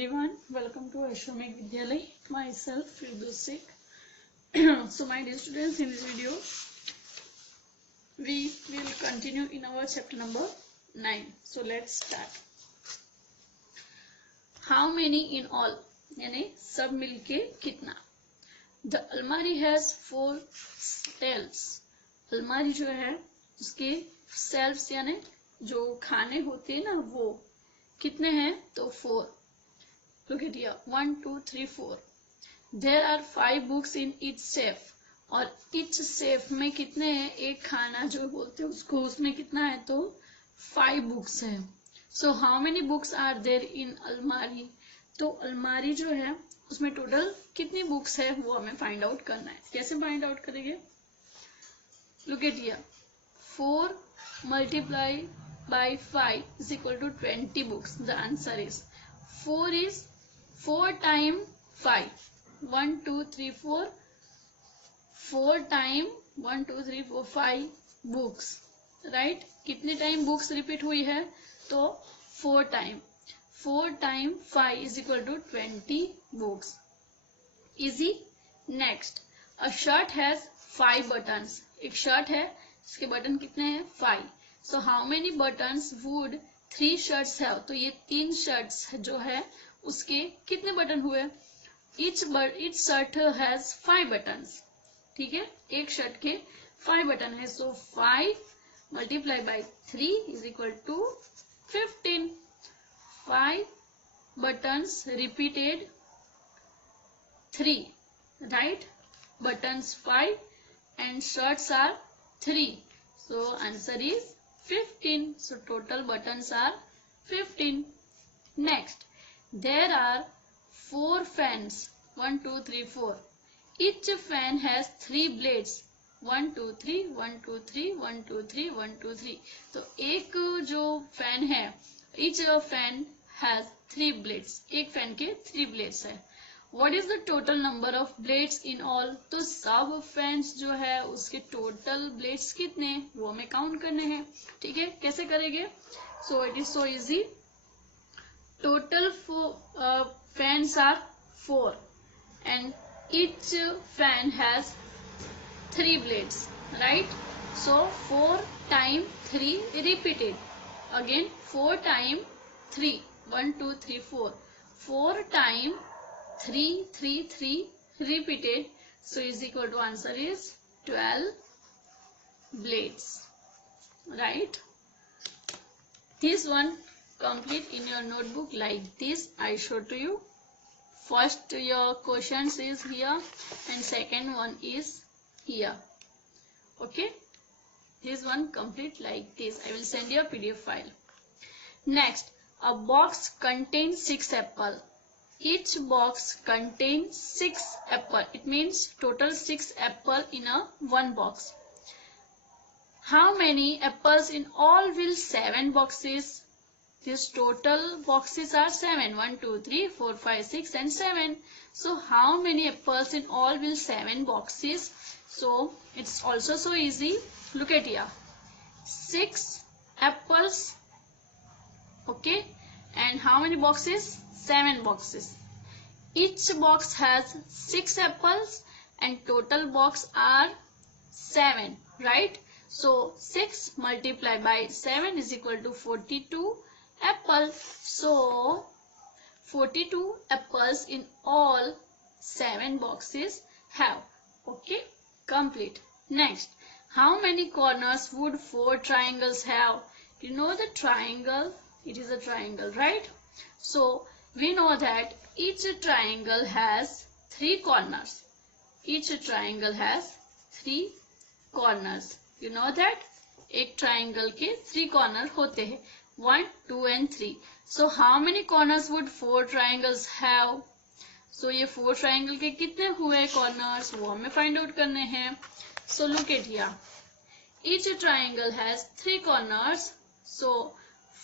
everyone, welcome to Ashramik Vidyalay. Myself Firdaus Sheikh. So my dear students, in this video we will continue in our chapter number 9. So let's start. How many in all? यानी सब मिलके कितना? The अलमारी has 4 shelves. अलमारी जो है उसके shelves यानी जो खाने होते हैं ना वो कितने हैं? तो 4. Look at here. 1, 2, 3, 4. There are 5 books in each shelf. और each shelf में कितने हैं? एक खाना जो बोलते हैं उसको, उसमें कितना है? तो 5 books है. So how many books are there in अलमारी? तो अलमारी जो है उसमें टोटल कितनी बुक्स है वो हमें फाइंड आउट करना है. कैसे फाइंड आउट करेंगे? Look at here. 4 multiplied by 5 is equal to 20 books. The answer is 4 is 4 times 5. 1, 2, 3, 4. 4 times 1, 2, 3, 4, 5 books. Right? कितने टाइम बुक्स रिपीट हुई है? तो 4 time. 4 times 5 is equal to 20 books. Easy. Next. A shirt has 5 buttons. एक shirt है, इसके button कितने हैं? 5. So how many buttons would 3 shirts have? तो ये 3 shirts जो है उसके कितने बटन हुए? Each shirt has 5 buttons. ठीक है, एक शर्ट के 5 बटन है. So 5 multiplied by 3 is equal to 15. 5 buttons repeated 3. Right? Buttons 5 and shirts are 3. So answer is 15. So total buttons are 15. Next. There are 4 fans. 1, 2, 3, 4. Each fan has 3 blades. 1, 2, 3, 1, 2, 3, 1, 2, 3, 1, 2, 3. तो एक जो fan है, each fan has 3 blades. एक fan के 3 blades है. What is the total number of blades in all? तो सब fans जो है उसके टोटल ब्लेड्स कितने वो हमें काउंट करने हैं. ठीक है, कैसे करेंगे? So it is so easy. Total fans are 4 and each fan has 3 blades. Right? So 4 times 3 repeated. Again 4 times 3. 1, 2, 3, 4. 4 times 3, 3, 3 repeated. So is equal to answer is 12 blades. Right? This one complete in your notebook like this. I show to you. First your questions is here and second one is here. Okay? This one complete like this. I will send you a PDF file. Next, a box contains 6 apples. Each box contains 6 apples. It means total 6 apples in a one box. How many apples in all will 7 boxes? These total boxes are 7. 1, 2, 3, 4, 5, 6 and 7. So how many apples in all will 7 boxes? So it's also so easy. Look at here. 6 apples. Okay. And how many boxes? 7 boxes. Each box has 6 apples and total box are 7. Right? So 6 multiplied by 7 is equal to 42 apples. So 42 apples in all 7 boxes have. Okay, complete. Next, how many corners would 4 triangles have? You know the triangle? It is a triangle, right? So we know that each triangle has 3 corners. Each triangle has 3 corners. You know that? एक triangle के 3 corners होते हैं. 1, 2 and 3. So how many corners would 4 triangles have? So ये 4 triangle के कितने हुए corners वो हमें find out करने हैं. So look at here. Each triangle has 3 corners. So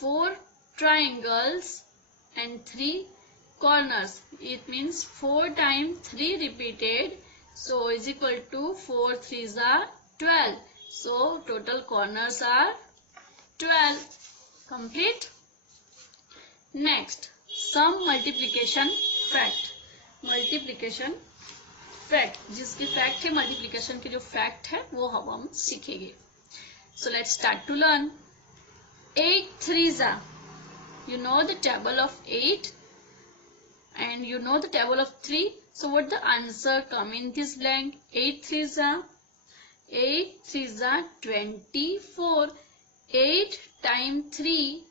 4 triangles and 3 corners. It means 4 times 3 repeated. So is equal to 4 3s are 12. So total corners are 12. Complete. Next, some multiplication fact, multiplication fact, जिसके fact है multiplication के जो fact है वो हम सीखेंगे. So let's start to learn. 8 3s are, you know the table of 8 and you know the table of 3. So what the answer come in this blank? 8 3s are 24. 8 times 3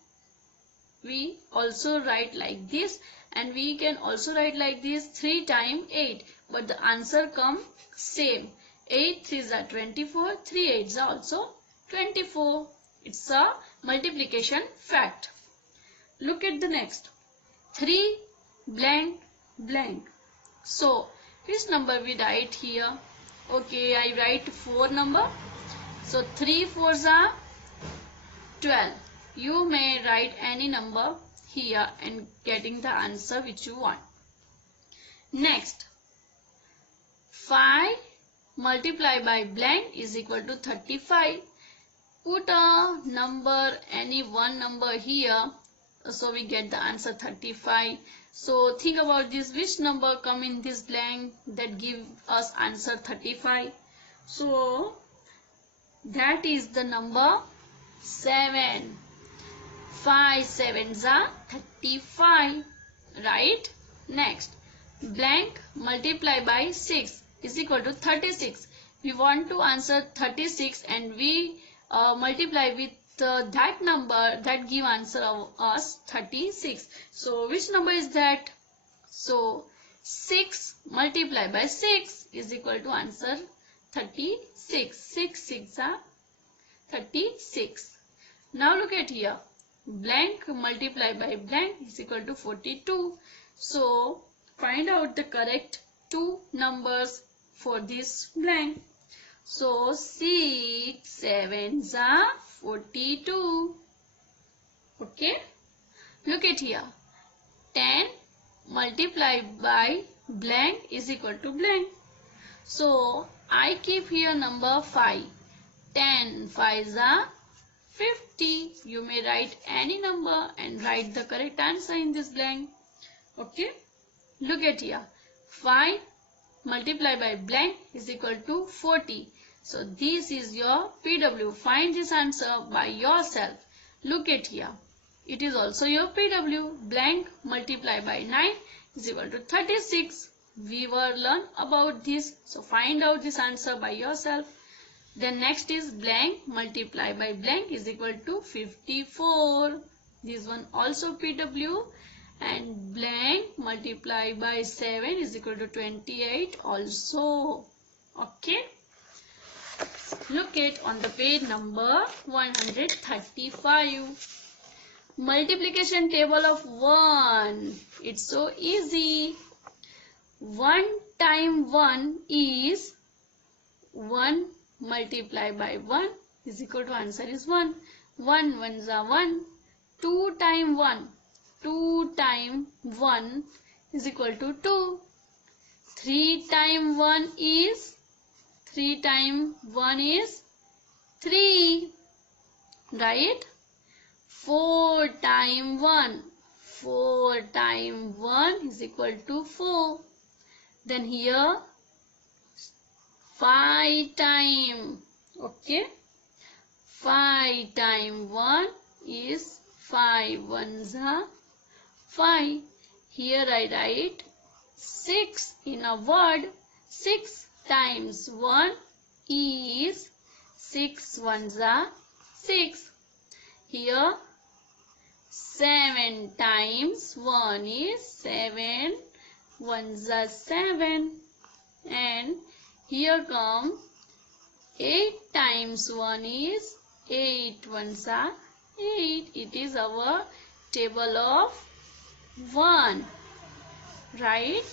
we also write like this, and we can also write like this 3 times 8, but the answer come same. 8 3s are 24, 3 8s are also 24. It's a multiplication fact. Look at the next. 3 blank blank. So which number we write here? Okay, I write 4 number. So 3 4s are 12. You may write any number here and getting the answer which you want. Next, 5 multiplied by blank is equal to 35. Put a number, any one number here, so we get the answer 35. So think about this, which number come in this blank that give us answer 35. So that is the number 7. 5 7s are 35, right? Next, blank multiplied by 6 is equal to 36. We want to answer 36 and we multiply with that number that give answer of us 36. So which number is that? So 6 multiplied by 6 is equal to answer 36. 6 6 are 36. Now look at here. Blank multiplied by blank is equal to 42. So find out the correct two numbers for this blank. So 6 7s are 42. Okay. Look at here. 10 multiplied by blank is equal to blank. So I keep here number 5. 10 5s are 50. You may write any number and write the correct answer in this blank. Okay. Look at here. 5 multiplied by blank is equal to 40. So this is your PW. Find this answer by yourself. Look at here. It is also your PW. Blank multiplied by 9 is equal to 36. We will learn about this. So find out this answer by yourself. Then next is blank multiplied by blank is equal to 54. This one also PW. And blank multiplied by 7 is equal to 28 also. Okay. Look at on the page number 135. Multiplication table of 1. It's so easy. 1 times 1 is 1 multiplied by 1 is equal to answer is 1. 1 1s are 1. 2 times 1. 2 times 1 is equal to 2. 3 times 1 is 3 times 1 is 3. Right? 4 times 1. 4 times 1 is equal to 4. Then here 5 times. Okay? 5 times 1 is 5 1s are 5. Here I write 6 in a word. 6 times 1 is 6 1s are 6. Here 7 times 1 is 7 1s are 7. And here come 8 times 1 is 8 1s are 8. It is our table of 1. Right?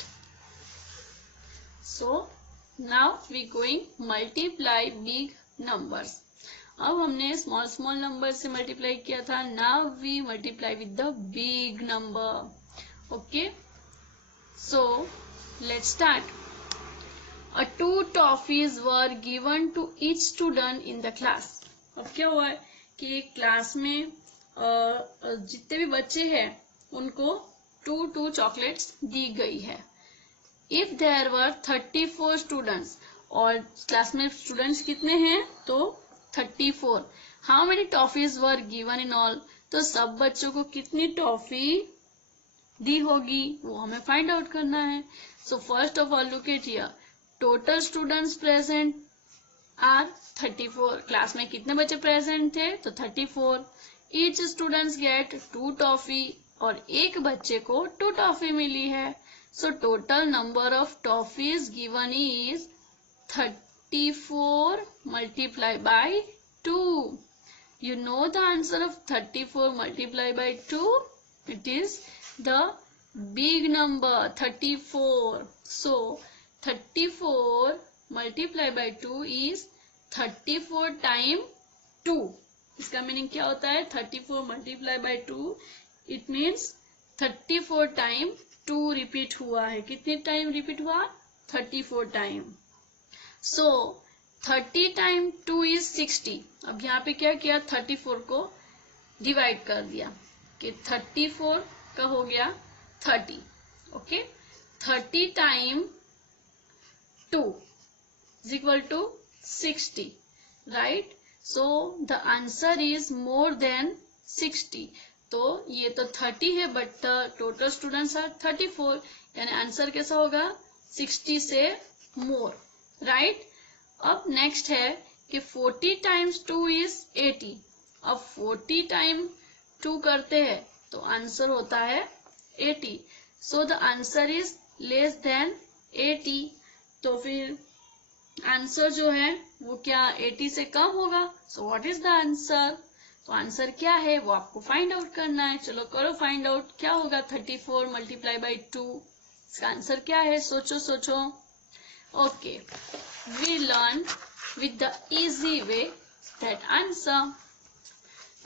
So now we going multiply big numbers. अब हमने small number से multiply किया था. Now we multiply with the big number. Okay, so let's start. 2 toffees were given to each student in the class. अब क्या हुआ है कि क्लास में जितने भी बच्चे हैं उनको 2 चॉकलेट्स दी गई है। इफ देयर वर 34 स्टूडेंट्स, और क्लास में स्टूडेंट्स कितने हैं तो 34, how many toffees were given in all, तो सब बच्चों को कितनी टॉफी दी होगी वो हमें फाइंड आउट करना है। So first of all look at here, total students present are 34, class में कितने बच्चे प्रेजेंट थे तो 34। ईच स्टूडेंट्स गेट 2 टॉफी, और एक बच्चे को 2 टॉफी मिली है। So total number of toffees given is 34 multiplied by 2. You know the answer of 34 multiplied by 2? It is the big number 34. So 34 multiplied by 2 is 34 times 2. इसका meaning क्या होता है 34 multiplied by 2? It means 34 time 2 repeat हुआ है। कितने time repeat हुआ 34 time. So 30 time 2 is 60। अब यहाँ पे क्या किया 34 को डिवाइड कर दिया कि 34 का हो गया 30। Okay 30 time 2 is equal to 60, right. So the answer is more than 60। तो ये तो 30 है बट टोटल स्टूडेंट्स आर 34, यानी आंसर कैसा होगा 60 से मोर, राइट। अब नेक्स्ट है कि 40 टाइम्स 2 इज 80। अब 40 टाइम 2 करते हैं तो आंसर होता है 80। सो the answer is less than 80। तो फिर आंसर जो है वो क्या 80 से कम होगा। So what is the answer, तो आंसर क्या है वो आपको फाइंड आउट करना है। चलो करो फाइंड आउट, क्या होगा 34 मल्टीप्लाई बाई 2, इसका आंसर क्या है सोचो सोचो। Okay we learn with the easy way that answer.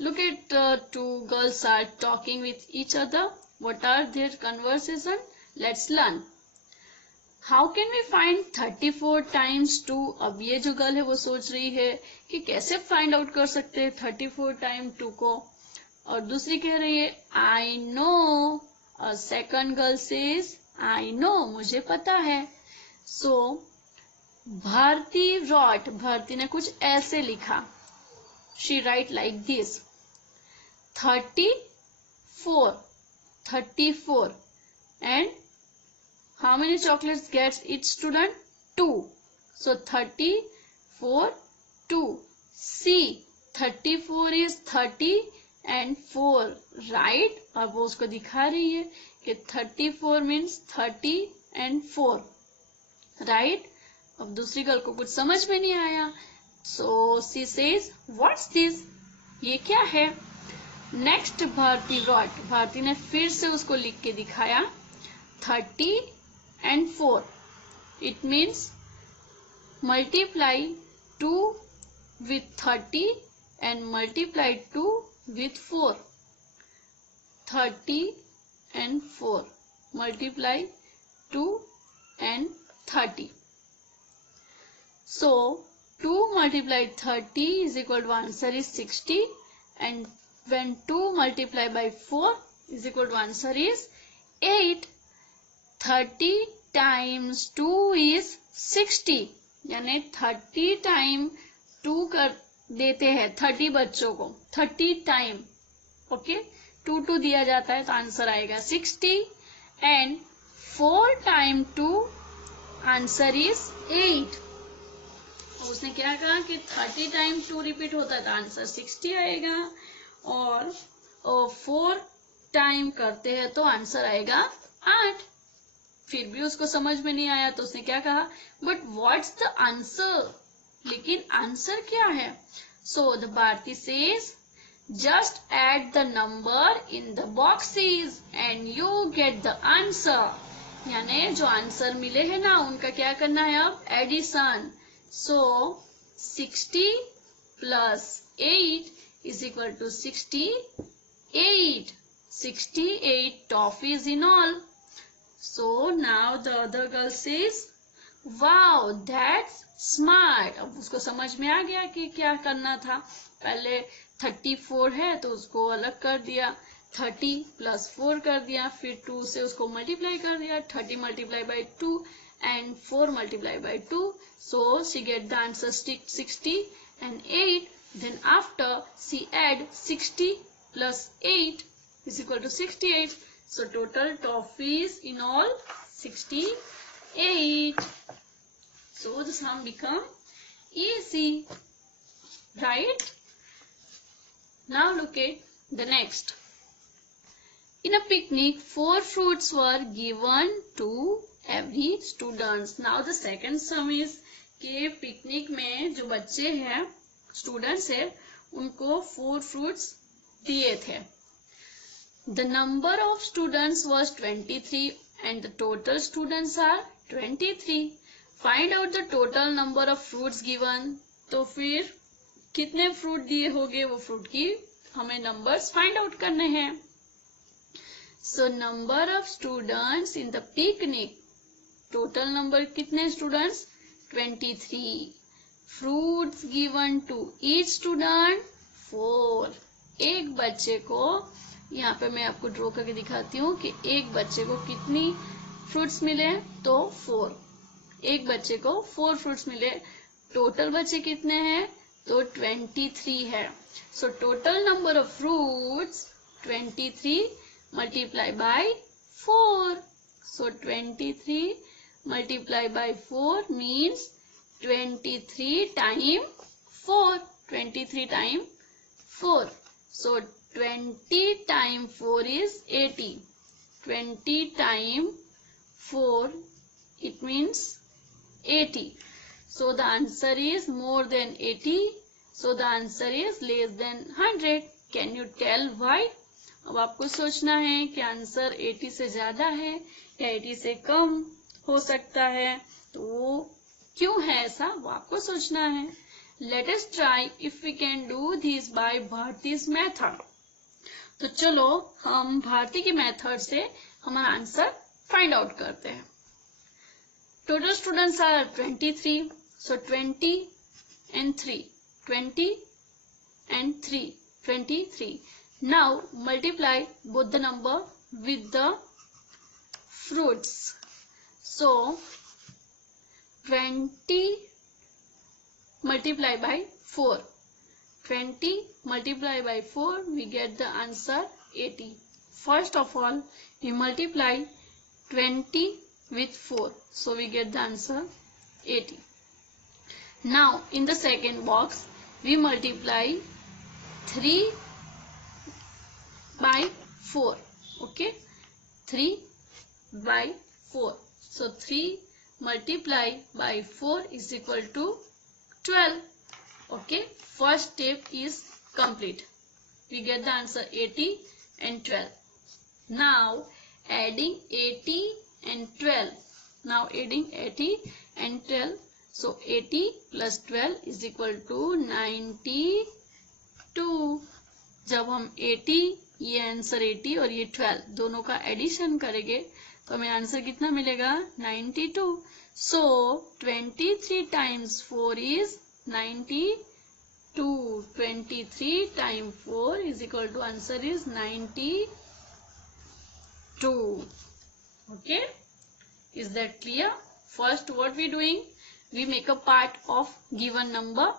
Look at two girls are talking with each other. What are their conversation? Let's learn. How can we find 34 times 2? अब ये जो girl है वो सोच रही है कि कैसे फाइंड आउट कर सकते हैं 34 टाइम 2 को, और दूसरी कह रही है I know, और second girl says I know, मुझे पता है। So भारती wrote, भारती ने कुछ ऐसे लिखा, she write like this 34 and how many chocolates gets each student 2, so 34 2, see 34 is 30 and 4, right। अब वो उसको दिखा रही है कि 34 means 30 and 4, right। अब दूसरी गर्ल को कुछ समझ में नहीं आया, सो सी सेज व्हाट्स दिस, ये क्या है। नेक्स्ट भारती wrote, भारती ने फिर से उसको लिख के दिखाया 30 and 4, it means multiply 2 with 30 and multiply 2 with 4, 30 and 4 multiply 2 and 30. So 2 multiplied 30 is equal to answer is 60, and when 2 multiplied by 4 is equal to answer is 8. 30 times 2 is 60, यानी 30 time 2 कर देते हैं 30 बच्चों को 30 टाइम, ओके 2 दिया जाता है तो आंसर आएगा 60, एंड 4 टाइम 2 आंसर इज 8। उसने क्या कहा कि 30 टाइम 2 रिपीट होता है तो आंसर 60 आएगा, और 4 टाइम करते हैं तो आंसर आएगा 8। फिर भी उसको समझ में नहीं आया तो उसने क्या कहा बट व्हाट्स द आंसर, लेकिन आंसर क्या है। So the Bharti says just add the number in the boxes and you get the answer, यानी जो आंसर मिले हैं ना उनका क्या करना है अब addition. So 60 plus 8 is equal to 68. 68 toffees in all. So now the other girl says, "Wow, that's smart." अब उसको समझ में आ गया कि क्या करना था। पहले 34 है तो उसको अलग कर दिया, 30 प्लस 4 कर दिया, फिर 2 से उसको मल्टीप्लाई कर दिया, 30 multiply by 2 and 4 multiplied by 2. So she get the answer 60 and 8. Then after she add 60 plus 8 is equal to 68. So total toffees in all 68. So the sum become easy, right? Now look at the next. In a picnic, 4 fruits were given to every students. Now the second sum is कि picnic में जो बच्चे हैं, students है, उनको 4 fruits दिए थे. The number of students was 23 and the total students are 23. Find out the total number of fruits given. तो फिर कितने फ्रूट दिए होंगे, वो फ्रूट की हमें नंबर्स फाइंड आउट करने हैं. So number of students in the picnic, total number कितने students? 23. Fruits given to each student 4. एक बच्चे को, यहाँ पे मैं आपको ड्रॉ करके दिखाती हूँ कि एक बच्चे को कितनी फ्रूट्स मिले, तो 4. एक बच्चे को 4 फ्रूट्स मिले. टोटल बच्चे कितने हैं, तो 23 है. So total number of fruits 23 multiply by 4. So 23 multiply by 4 means 23 times 4. 23 times 4. So 20 times 4 is 80. 20 times 4, it means 80. So the answer is more than 80. So the answer is less than 100. Can you tell why? अब आपको सोचना है कि answer 80 से ज्यादा है या 80 से कम हो सकता है, तो वो क्यों है ऐसा, वो आपको सोचना है. Let us try if we can do this by Bharti's method. तो चलो हम भारती की मेथड से हमारा आंसर फाइंड आउट करते हैं. Total students are 23. So 20 and 3. 20 and 3. 23. Now multiply both the number with the fruits. So 20 multiply by 4. 20 multiply by 4, we get the answer 80. First of all, we multiply 20 with 4. So we get the answer 80. Now in the second box, we multiply 3 by 4. Okay, 3 by 4. So 3 multiply by 4 is equal to 12. Okay, first step is complete. We get the answer 80 and 12. Now adding 80 and 12. Now adding 80 and 12. So 80 plus 12 is equal to 92. जब हम 80, ये answer 80 और ये 12 दोनों का addition करेंगे तो हमें आंसर कितना मिलेगा, 92. So 23 times 4 is 92. 23 times 4 is equal to answer is 92. Okay, is that clear? First what we doing, we make a part of given number.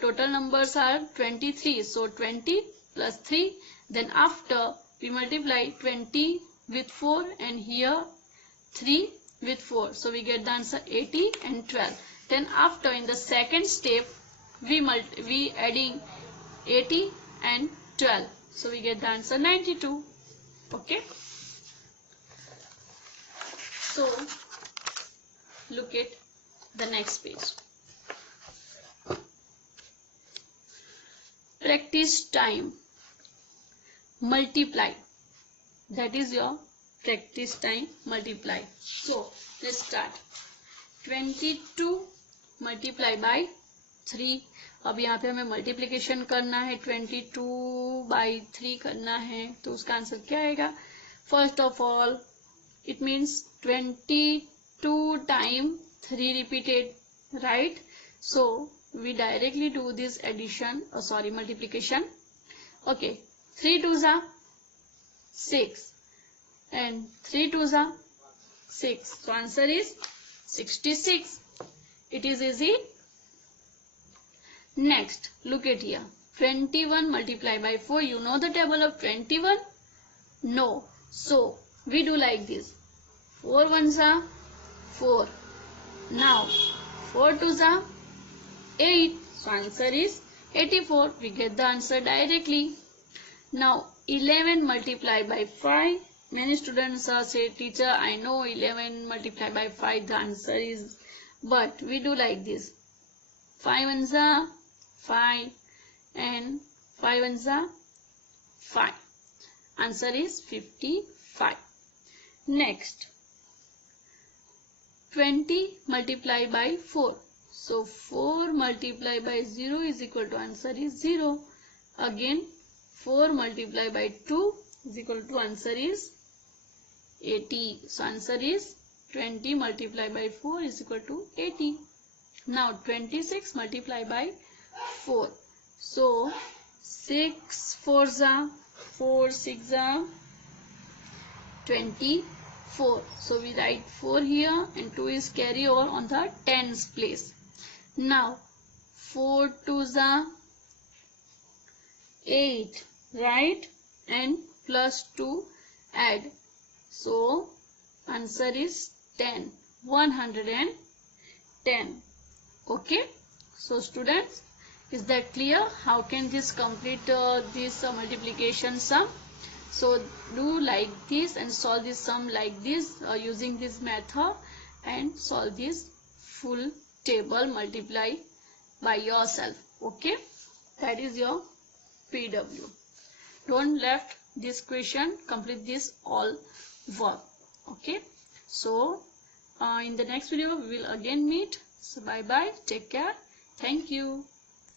Total numbers are 23. So 20 plus 3. Then after we multiply 20 with 4 and here 3 with 4. So we get the answer 80 and 12. Then after in the second step we adding 80 and 12. So we get the answer 92. Okay. So look at the next page. Practice time. Multiply. That is your practice time. Multiply. So let's start. 22 multiply by 3. अब यहाँ पे हमें multiplication करना है, 22 by 3 करना है, तो उसका आंसर क्या आएगा. First of all it means 22 time 3 repeated, right? So we directly do this addition, multiplication. Okay, 3 2s are 6 and 3 2s are 6. So answer is 66. It is easy. Next, look at here. 21 multiplied by 4. You know the table of 21? No. So we do like this. 4 1s are 4. Now 4 2s are 8. So answer is 84. We get the answer directly. Now 11 multiplied by 5. Many students are say, teacher, I know 11 multiplied by 5 the answer is, but we do like this. 5 ones are 5 and 5 ones are 5. Answer is 55. Next, 20 multiplied by 4. So 4 multiplied by 0 is equal to answer is 0. Again 4 multiplied by 2 is equal to answer is 80. So answer is 20 multiplied by 4 is equal to 80. Now 26 multiplied by 4. So 6 4s are 4 6 are 24. So we write 4 here and 2 is carry over on the tens place. Now 4 2s are 8, right? And plus 2 add. So answer is 10. 110. Okay. So students, is that clear? How can this complete this multiplication sum? So do like this and solve this sum like this using this method and solve this full table multiply by yourself. Okay. That is your PW. Don't left this question, complete this all work. Okay. So in the next video we will again meet. So bye bye, take care, thank you.